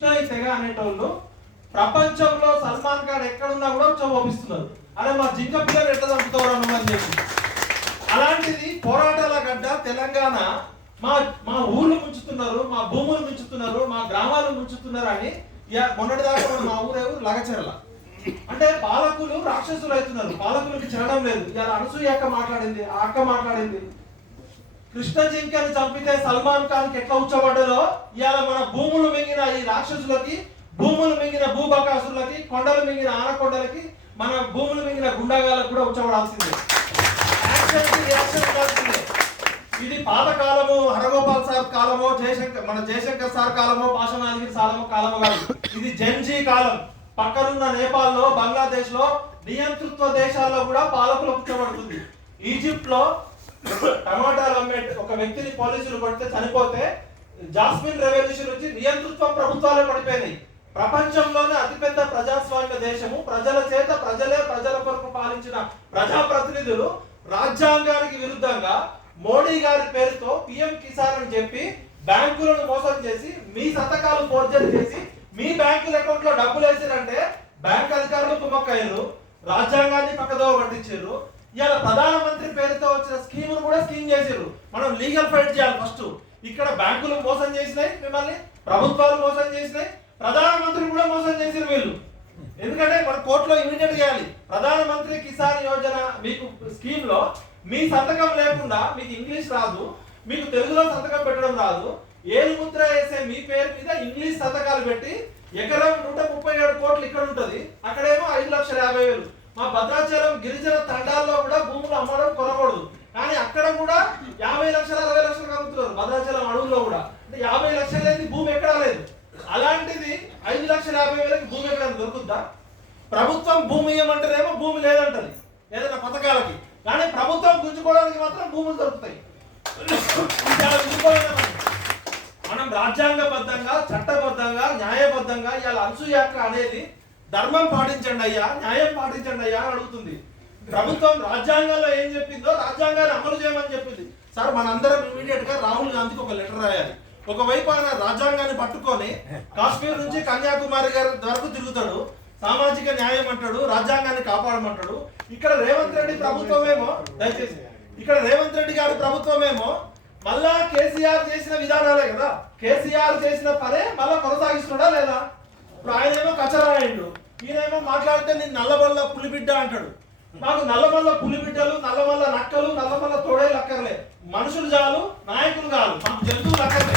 తెగ అనేటోళ్ళు ప్రపంచంలో సల్మాన్ ఖాన్ ఎక్కడున్నా కూడా చూపిస్తున్నారు. అరే మా జింక పిల్లలు ఎట్లా చంపుతారు అని చెప్పి. అలాంటిది పోరాటాల గడ్డ తెలంగాణ. మా మా ఊర్లు ముంచుతున్నారు, మా భూములు ముంచుతున్నారు, మా గ్రామాలు ముంచుతున్నారు అని మొన్నటిదాకా మా ఊరేవు లగచెరల. అంటే పాలకులు రాక్షసులు అవుతున్నారు, పాలకులకి చెరడం లేదు. ఇలా అనసూయ అక్క మాట్లాడింది, ఆ అక్క మాట్లాడింది. కృష్ణ జింకను చంపితే సల్మాన్ ఖాన్ కి ఎట్లా ఉచ్చబడ్డదో ఇవాళ మన భూములు మింగిన ఈ రాక్షసులకి, భూములు మింగిన భూబకాసులకి, కొండలు మింగిన ఆనకొండలకి, మన భూములు మింగిన గుండాగాలకు కూడా ఉచ్చబడాల్సిందే. ఇది పాత కాలము, హరగోపాల్ సార్ కాలమో, జయశంకర్ సార్ కాలమో, పాషానాథగిరి కాలమో కాదు. ఇది జెన్జీ కాలం. పక్కనున్న నేపాల్లో, బంగ్లాదేశ్ లో, నియంతృత్వ దేశాల్లో కూడా పాలకులు ఉచ్చబడుతుంది. ఈజిప్ట్ లో టమాటాలు అమ్మే ఒక వ్యక్తిని పోలీసులు కొడితే చనిపోతే జాస్మిన్ రెవల్యూషన్ వచ్చి నియంతృత్వ ప్రభుత్వాలే పడిపోయినాయి. ప్రపంచంలోనే అతిపెద్ద ప్రజాస్వామ్య దేశము, ప్రజల చేత ప్రజలే ప్రజల కొరకు పాలించిన ప్రజాప్రతినిధులు రాజ్యాంగానికి విరుద్ధంగా మోడీ గారి పేరుతో పిఎం కిసాన్ అని చెప్పి బ్యాంకులను మోసం చేసి, మీ సంతకాలు ఫోర్జరీ చేసి, మీ బ్యాంకుల అకౌంట్ లో డబ్బులు వేసారంటే బ్యాంక్ అధికారులు కుమ్మక్కయ్యారు, రాజ్యాంగాన్ని పక్కదోవ పట్టించారు. ఇవాళ ప్రధానమంత్రి పేరుతో వచ్చిన స్కీమును కూడా స్కీమ్ చేసారు. మనం లీగల్ ఫైట్ చేయాలి. ఫస్ట్ ఇక్కడ బ్యాంకులు మోసం చేసినాయి, మిమ్మల్ని ప్రభుత్వాలు మోసం చేసినాయి, ప్రధానమంత్రి కూడా మోసం చేసారు వీళ్ళు. ఎందుకంటే మన కోర్టులో ఇమీడియట్ చేయాలి. ప్రధానమంత్రి కిసాన్ యోజన మీకు స్కీమ్ లో మీ సంతకం లేకుండా, మీకు ఇంగ్లీష్ రాదు, మీకు తెలుగులో సంతకం పెట్టడం రాదు, ఏలు ముద్ర వేసే మీ పేరు మీద ఇంగ్లీష్ సంతకాలు పెట్టి ఎకరం 137 కోట్లు ఇక్కడ ఉంటది, అక్కడేమో 5,50,000. మా భద్రాచలం గిరిజన తండాల్లో కూడా భూములు అమ్మడం కొనకూడదు, కానీ అక్కడ కూడా 50 లక్షలు 60 లక్షలు కమ్ముతున్నారు. భద్రాచలం అడవుల్లో కూడా అంటే 50 లక్షలు లేని భూమి ఎక్కడా లేదు. అలాంటిది 5,50,000కి భూమి ఎక్కడ దొరుకుద్దా? ప్రభుత్వం భూమి ఇవ్వమంటేనేమో భూమి లేదంటది ఏదైనా పథకాలకి, కానీ ప్రభుత్వం గుంజుకోవడానికి మాత్రం భూములు దొరుకుతాయి. మనం రాజ్యాంగబద్ధంగా, చట్టబద్ధంగా, న్యాయబద్ధంగా ఇవాళ అనసూయ అనేది ధర్మం పాటించండి అయ్యా, న్యాయం పాటించండి అయ్యా అని అడుగుతుంది. ప్రభుత్వం రాజ్యాంగంలో ఏం చెప్పిందో రాజ్యాంగాన్ని అమలు చేయమని చెప్పింది. సార్ మనందరం ఇమీడియట్ గా రాహుల్ గాంధీకి ఒక లెటర్ రాయాలి. ఒకవైపు ఆయన రాజ్యాంగాన్ని పట్టుకొని కాశ్మీర్ నుంచి కన్యాకుమారి గారి వరకు తిరుగుతాడు, సామాజిక న్యాయం అంటాడు, రాజ్యాంగాన్ని కాపాడమంటాడు. ఇక్కడ రేవంత్ రెడ్డి ప్రభుత్వమేమో, దయచేసి ఇక్కడ రేవంత్ రెడ్డి గారి ప్రభుత్వమేమో మళ్ళా కేసీఆర్ చేసిన విధానాలే కదా, కేసీఆర్ చేసిన పనే మళ్ళా కొనసాగిస్తున్నాడా లేదా? ఇప్పుడు ఆయనేమో కచరా అయిండు, ఈయనేమో మాట్లాడితే నేను నల్లమల్ల పులిబిడ్డ అంటాడు. మాకు నల్లమల్ల పులిబిడ్డలు, నల్లమల్ల నక్కలు, నల్లమల్ల తోడేలు అక్కర్లే, మనుషులు చాలు, నాయకులు కాదు, మాకు జంతువులు అక్కర్లే.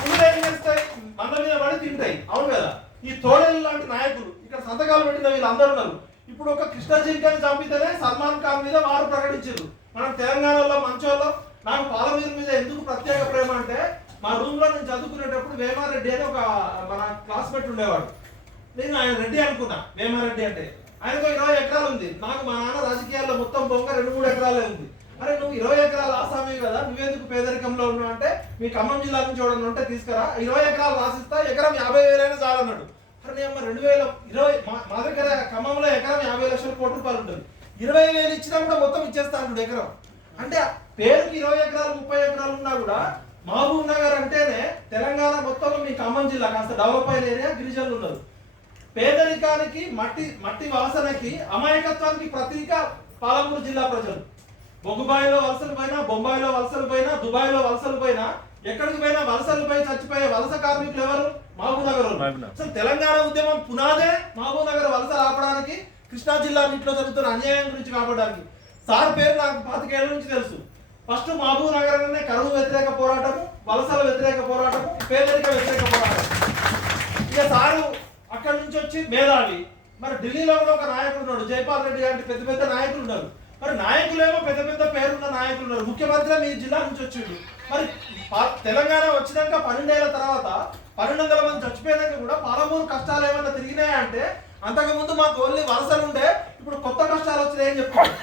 పులులు ఏం చేస్తాయి? మంద మీద పడి తింటాయి, అవును కదా. ఈ తోడేలు లాంటి నాయకులు ఇక్కడ సంతకాలు పెట్టిన వీళ్ళందరూ ఉన్నారు. ఇప్పుడు ఒక కృష్ణ జింకని చంపితేనే సల్మాన్ ఖాన్ మీద వారు ప్రకటించారు. మనం తెలంగాణలో మంచోళ్ళం. నాకు పాలమీరు మీద ఎందుకు ప్రత్యేక ప్రేమ అంటే, మా రూమ్ లో నేను చదువుకునేటప్పుడు వేమారెడ్డి అని ఒక మన క్లాస్మేట్ ఉండేవాడు. నేను ఆయన రెడ్డి అనుకున్నా, వేమారెడ్డి అంటే. ఆయనకు 20 ఎకరాలు ఉంది. నాకు మా నాన్న రాజకీయాల్లో మొత్తం బొంగ 2-3 ఎకరాలే ఉంది. అరే నువ్వు 20 ఎకరాలు ఆసామీ కదా, నువ్వెందుకు పేదరికంలో ఉన్నావు అంటే, మీ ఖమ్మం జిల్లా నుంచి చూడండి ఉంటే తీసుకురా, 20 ఎకరాలు రాసిస్తా, ఎకరం 50,000 అయినా చాలన్నాడు. అరే నేను 2020 మా దగ్గర ఖమ్మంలో ఎకరం 50 లక్షల కోట్ల రూపాయలు ఉంటుంది. 20,000 ఇచ్చినా కూడా మొత్తం ఇచ్చేస్తాను ఎకరం. అంటే పేరుకి 20 ఎకరాలు 30 ఎకరాలు ఉన్నా కూడా మహబూబ్ నగర్ అంటేనే తెలంగాణ మొత్తంలో మీ ఖమ్మం జిల్లా కాస్త డెవలప్ అయిన ఏరియా, గిరిజనులు ఉన్నారు. పేదరికానికి, మట్టి వాసనకి, అమాయకత్వానికి ప్రతీక పాలమూరు జిల్లా ప్రజలు. బొగ్గుబాయిలో వలసలు పోయినా, బొంబాయిలో వలసలు పోయినా, దుబాయ్లో వలసలు పోయినా, ఎక్కడికి పోయినా వలసలు పోయి చచ్చిపోయే వలస కార్మికులు ఎవరు? మహబూబ్ నగర్. అసలు తెలంగాణ ఉద్యమం పునాదే మహబూబ్ నగర్ వలసలు ఆపడానికి, కృష్ణా జిల్లా నీటిలో జరుగుతున్న అన్యాయం గురించి కాపాడడానికి. సార్ పేరు నాకు 25 ఏళ్ల నుంచి తెలుసు. ఫస్ట్ మహబూబ్ నగర్ అనే కరువు వ్యతిరేక పోరాటము, వలసల వ్యతిరేక పోరాటము, పేదరిక వ్యతిరేక పోరాటం. ఇక సారు అక్కడి నుంచి వచ్చి మేధావి. మరి ఢిల్లీలో కూడా ఒక నాయకుడు ఉన్నాడు, జైపాల్ రెడ్డి లాంటి పెద్ద పెద్ద నాయకులు ఉన్నారు. మరి నాయకులేమో పెద్ద పెద్ద పేరున్న నాయకులు ఉన్నారు. ముఖ్యమంత్రి మీ జిల్లా నుంచి వచ్చిండు. మరి తెలంగాణ వచ్చినాక 12 ఏళ్ల తర్వాత 1200 మంది చచ్చిపోయినాక కూడా పాలమూరు కష్టాలు ఏమన్నా తిరిగినాయా అంటే, అంతకుముందు మాకు ఓన్లీ వలసలు ఉండే, ఇప్పుడు కొత్త కష్టాలు వచ్చినాయని చెప్తారు.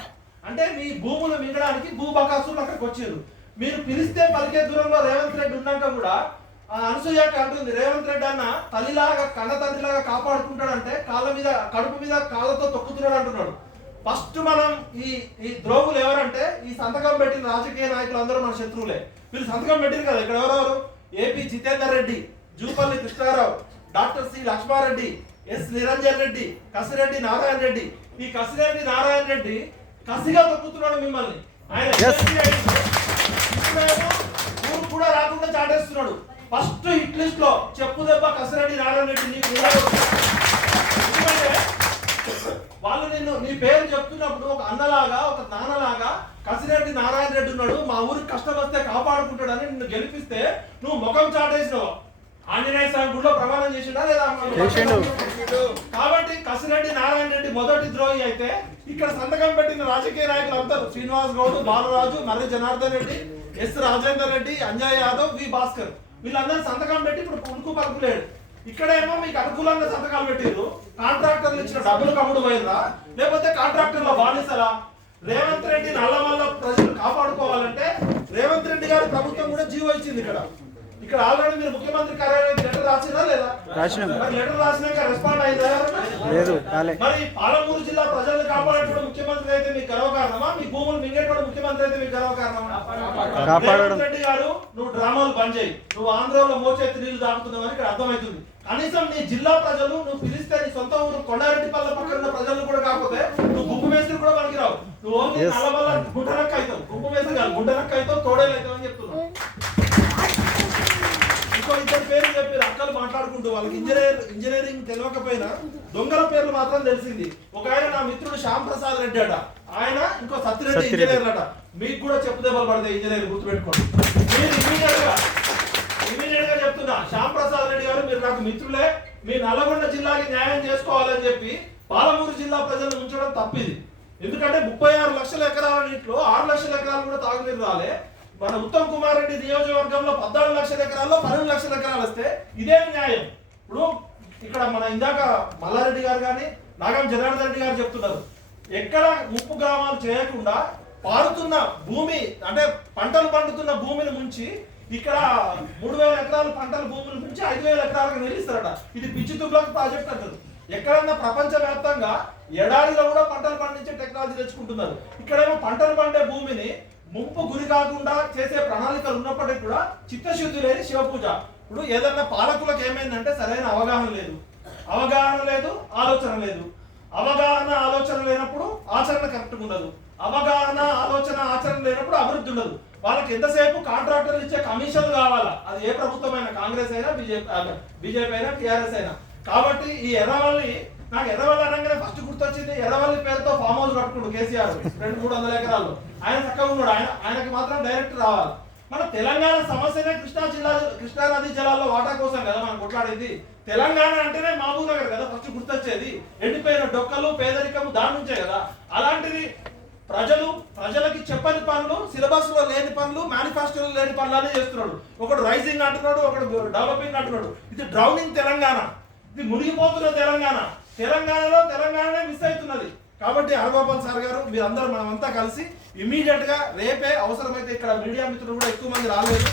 అంటే మీ భూములు మింగడానికి భూబకాసులు అక్కడికి వచ్చారు. మీరు పిలిస్తే పలికే దూరంలో రేవంత్ రెడ్డి ఉన్నాక కూడా అనసూయ అంటుంది, రేవంత్ రెడ్డి అన్న తల్లిలాగా, కన్న తండ్రిలాగా కాపాడుకుంటాడంటే కాళ్ళ మీద, కడుపు మీద కాళ్ళతో తొక్కుతున్నాడు అంటున్నాడు. ఫస్ట్ మనం ఈ ద్రోగులు ఎవరంటే, ఈ సంతకం పెట్టిన రాజకీయ నాయకులు అందరూ మన శత్రువులే. వీళ్ళు సంతకం పెట్టిరు కదా ఇక్కడ ఎవరెవరు? AP Jithender Reddy, Jupally Krishna Rao, doctor C Laxma Reddy, S Niranjan Reddy, Kasireddy Narayana Reddy. ఈ కసిరెడ్డి నారాయణ రెడ్డి కసిగా తొక్కుతున్నాడు మిమ్మల్ని. ఆయన ఊరు కూడా రాకుండా చాటేస్తున్నాడు. ఫస్ట్ హిట్ లిస్ట్ లో చెప్పు దెబ్బ కసిరెడ్డి నారాయణ రెడ్డి. నీకు వాళ్ళు నిన్ను నీ పేరు చెప్తున్నప్పుడు ఒక అన్నలాగా ఒక నాన్నలాగా కసిరెడ్డి నారాయణ రెడ్డి ఉన్నాడు, మా ఊరికి కష్టం వస్తే కాపాడుకుంటాడని నిన్ను గెలిపిస్తే నువ్వు ముఖం చాటేసినావు. ఆంజనేయ స్వామి గుడిలో ప్రమాణం చేసిండా లేదా? కాబట్టి కసిరెడ్డి నారాయణ రెడ్డి మొదటి ద్రోహి అయితే ఇక్కడ సంతకం పెట్టిన రాజకీయ నాయకులు అందరూ శ్రీనివాస్ గౌడ్, బాలరాజు, మర్రి జనార్దన్ రెడ్డి, ఎస్ రాజేందర్ రెడ్డి, అంజయ్ యాదవ్, వి భాస్కర్ వీళ్ళందరూ సంతకం పెట్టి ఇప్పుడు పుణుకు పలుకులేడు. ఇక్కడేమో మీకు అనుకూలంగా సంతకాలు పెట్టిరు. కాంట్రాక్టర్లు ఇచ్చిన డబ్బులు కమ్ముడు పోయిందా లేకపోతే కాంట్రాక్టర్ల బానిసలా? రేవంత్ రెడ్డి నల్లమల్ల ప్రజలు కాపాడుకోవాలంటే రేవంత్ రెడ్డి గారి ప్రభుత్వం కూడా జీవో ఇచ్చింది. ఇక్కడ ఆల్రెడీ మీరు ముఖ్యమంత్రి కార్యాలయానికి లెటర్ రాసినా లేదా? లెటర్ రాసినాక రెస్పాండ్ అయిందా? లేదు. మరి పాలమూరు జిల్లా ప్రజలను కాపాడేటప్పుడు ముఖ్యమంత్రి అయితే మీకు గర్వకారణమా? మీ భూములు మింగేటప్పుడు ముఖ్యమంత్రి అయితే మీకు గర్వకారణమా? రేవంత్ రెడ్డి గారు నువ్వు డ్రామాలు బంద్ చేయి. నువ్వు ఆంధ్రలో మోచేతి నీళ్లు దాటుతున్నావని ఇక్కడ అర్థమవుతుంది. కనీసం నీ జిల్లా ప్రజలు నువ్వు పిలిస్తే నీ సొంత ఊరు కొండారెడ్డిపల్లె పక్కన ఉన్న ప్రజలు కూడా కాకపోతే నువ్వు గుంపు మేస్త్రి కూడా పనికిరావు. నువ్వు ఓన్లీ నల్లబల్ల గుంటనక్క అవుతావు. గుంపు మేస్త్రి కాదు, గుంటనక్క అవుతావు, తోడేలు అవుతావు అని చెప్తున్నావు. ఇంకో ఇద్దరు పేర్లు చెప్పారు అక్కలు మాట్లాడుకుంటూ. వాళ్ళకి ఇంజనీరింగ్ తెలియకపోయినా దొంగల పేర్లు మాత్రం తెలిసింది. ఒక ఆయన నా మిత్రుడు శ్యామ్ ప్రసాద్ రెడ్డి అట, ఆయన ఇంకో సత్యరెడ్డి ఇంజనీర్ అట. మీకు కూడా చెప్పు దెబ్బలు పడతాయి ఇంజనీర్, గుర్తుపెట్టుకోండి. మీరు ఇమీడియట్ గా చెప్తున్నా, శ్యామ్ ప్రసాద్ రెడ్డి గారు మీరు నాకు మిత్రులే, మీ నల్లగొండ జిల్లాకి న్యాయం చేసుకోవాలని చెప్పి పాలమూరు జిల్లా ప్రజలను ఉంచడం తప్పిది. ఎందుకంటే 36 లక్షల ఎకరాల నీటిలో 6 లక్షల ఎకరాలు కూడా తాగునీరు రాలే. మన ఉత్తమ్ కుమార్ రెడ్డి నియోజకవర్గంలో 14 లక్షల ఎకరాల్లో 12 లక్షల ఎకరాలు వస్తే ఇదే న్యాయం. ఇప్పుడు ఇక్కడ మన ఇందాక మల్లారెడ్డి గారు కానీ నాగం జనార్దన్ రెడ్డి గారు చెప్తున్నారు, ఎక్కడ ముప్పు గ్రామాలు చేయకుండా పారుతున్న భూమి అంటే పంటలు పండుతున్న భూమిని ముంచి ఇక్కడ 3000 ఎకరాలు పంటల భూముల నుంచి 5000 ఎకరాలకు నిలిస్తారట. ఇది పిచ్చి తుగ్లక్ ప్రాజెక్ట్ అంటారు. ఎక్కడన్నా ప్రపంచ వ్యాప్తంగా ఎడారిలో కూడా పంటలు పండించే టెక్నాలజీ తెచ్చుకుంటున్నారు. ఇక్కడేమో పంటలు పండే భూమిని ముంపు గురి కాకుండా చేసే ప్రణాళికలు ఉన్నప్పటికీ కూడా చిత్తశుద్ధి లేని శివపూజ. ఇప్పుడు ఏదన్నా పాలకులకు ఏమైందంటే సరైన అవగాహన లేదు, ఆలోచన లేదు. అవగాహన ఆలోచన లేనప్పుడు ఆచరణ కరెక్ట్గా ఉండదు. అవగాహన ఆచరణ లేనప్పుడు అభివృద్ధి ఉండదు. వాళ్ళకి ఎంతసేపు కాంట్రాక్టర్లు ఇచ్చే కమిషన్లు కావాలా, అది ఏ ప్రభుత్వం అయినా, కాంగ్రెస్ అయినా బీజేపీ అయినా టీఆర్ఎస్ అయినా. కాబట్టి ఈ ఎర్రవల్లి, నాకు ఎర్రవల్లి అనగానే ఫస్ట్ గుర్తొచ్చింది, ఎర్రవల్లి పేరుతో ఫామ్ హౌస్ కట్టుకుంటు కేసీఆర్ 200-300 ఎకరాల్లో. ఆయన చక్కగా ఉన్నాడు, ఆయనకి మాత్రం డైరెక్ట్ రావాలి. మన తెలంగాణ సమస్యనే కృష్ణా నదీ జలాల్లో వాటా కోసం కదా మనం కొట్లాడేది. తెలంగాణ అంటేనే మహబూబ్ నగర్ కదా ఫస్ట్ గుర్తొచ్చేది. ఎండిపోయిన డొక్కలు, పేదరికము దాని నుంచే కదా. అలాంటిది ప్రజలకి చెప్పని పనులు, సిలబస్ లో లేని పనులు, మేనిఫెస్టోలో లేని పనులనే చేస్తున్నాడు. ఒకడు రైజింగ్ అంటున్నాడు, ఒకడు డెవలపింగ్ అంటున్నాడు. ఇది డ్రౌనింగ్ తెలంగాణ, ఇది మునిగిపోతున్న తెలంగాణలో తెలంగాణనే మిస్ అవుతున్నది. కాబట్టి హరగోపాల్ సార్ గారు, మీరందరూ మనమంతా కలిసి ఇమీడియట్ గా రేపే, అవసరమైతే ఇక్కడ మీడియా మిత్రులు కూడా ఎక్కువ మంది రాలేదు.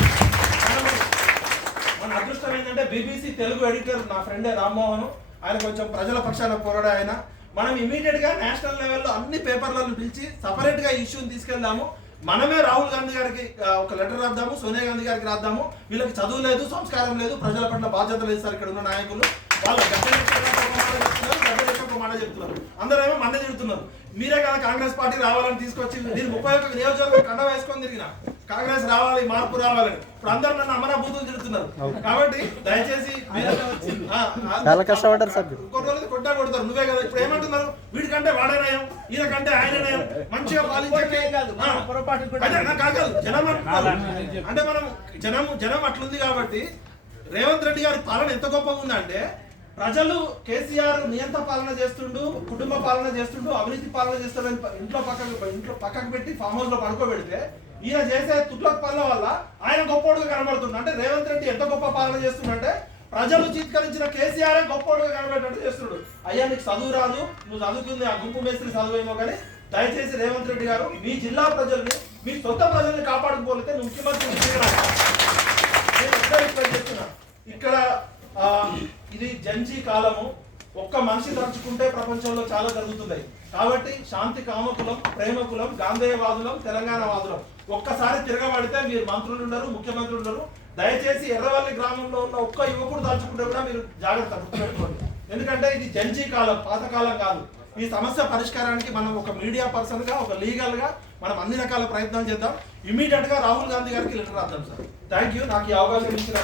మన అదృష్టం ఏంటంటే బీబీసీ తెలుగు ఎడిటర్ నా ఫ్రెండే రామ్మోహన్, ఆయన కొంచెం ప్రజల పక్షాన పోరాడే ఆయన. మనం ఇమీడియట్ గా నేషనల్ లెవెల్లో అన్ని పేపర్లను పిలిచి సపరేట్ గా ఇష్యూని తీసుకెళ్దాము. మనమే రాహుల్ గాంధీ గారికి ఒక లెటర్ రాద్దాము, సోనియా గాంధీ గారికి రాద్దాము. వీళ్ళకి చదువు లేదు, సంస్కారం లేదు, ప్రజల పట్ల బాధ్యత లేదు సార్. ఇక్కడ ఉన్న నాయకులు వాళ్ళు మాట చెప్తున్నారు, అందరేమో మంది తిడుతున్నారు. మీరే కదా కాంగ్రెస్ పార్టీ రావాలని తీసుకొచ్చి, నేను 31 నియోజకవర్గం కండ వేసుకొని తిరిగిన కాంగ్రెస్ రావాలి, మార్పు రావాలని. ఇప్పుడు అందరు నన్ను అమరా బూతులు తిడుతున్నారు. కాబట్టి దయచేసి చాలా కష్టపడ్డారు సార్. కొన్ని రోజులు కొడతారు, నువ్వే కదా. ఇప్పుడు ఏమంటున్నారు, వీడికంటే వాడే నయం, ఈయన కంటే ఆయన నయం, మంచిగా పాలించే కాదు జనం అంటే మనం జనం అట్లుంది. కాబట్టి రేవంత్ రెడ్డి గారి పాలన ఎంత గొప్పగా ఉందంటే, ప్రజలు కేసీఆర్ నియంత్రణ పాలన చేస్తుండు, కుటుంబ పాలన చేస్తుండు, అవినీతి పాలన చేస్తాడు, ఇంట్లో పక్కకు పెట్టి ఫామ్ హౌస్ లో పడుకోబెడితే ఈయన చేసే తుట్లక్ పనుల వల్ల ఆయన గొప్పోడుగా కనబడుతుంది. అంటే రేవంత్ రెడ్డి ఎంత గొప్ప పాలన చేస్తుండే, ప్రజలు చీత్కరించిన కేసీఆర్ గొప్పోడుగా కనబడేటట్టు చేస్తున్నాడు. అయ్యా నీకు చదువు రాదు, నువ్వు చదువుతుంది ఆ గుంపు మేస్త్రి చదువేమో, కానీ దయచేసి రేవంత్ రెడ్డి గారు మీ జిల్లా ప్రజల్ని, మీ సొంత ప్రజల్ని కాపాడుకోలేతే నువ్వు ముఖ్యమంత్రి చెప్తున్నా. ఇక్కడ ఇది జంజీ కాలము, ఒక్క మనిషి తలుచుకుంటే ప్రపంచంలో చాలా జరుగుతున్నాయి. కాబట్టి శాంతి కామకులం, ప్రేమకులం, గాంధేయవాదులం, తెలంగాణ వాదులం ఒక్కసారి తిరగబడితే మీరు మంత్రులు ఉండరు, ముఖ్యమంత్రులు ఉండరు. దయచేసి ఎర్రవల్లి గ్రామంలో ఉన్న ఒక్క యువకుడు తలుచుకుంటే కూడా మీరు జాగ్రత్త గుర్తుపెట్టుకోండి. ఎందుకంటే ఇది జంజీ కాలం, పాతకాలం కాదు. ఈ సమస్య పరిష్కారానికి మనం ఒక మీడియా పర్సన్ గా, ఒక లీగల్ గా మనం అన్ని రకాల ప్రయత్నాలు చేద్దాం. ఇమీడియట్ గా రాహుల్ గాంధీ గారికి లెటర్ రాద్దాం సార్. Thank you. నాకు ఈ అవకాశం ఇచ్చిన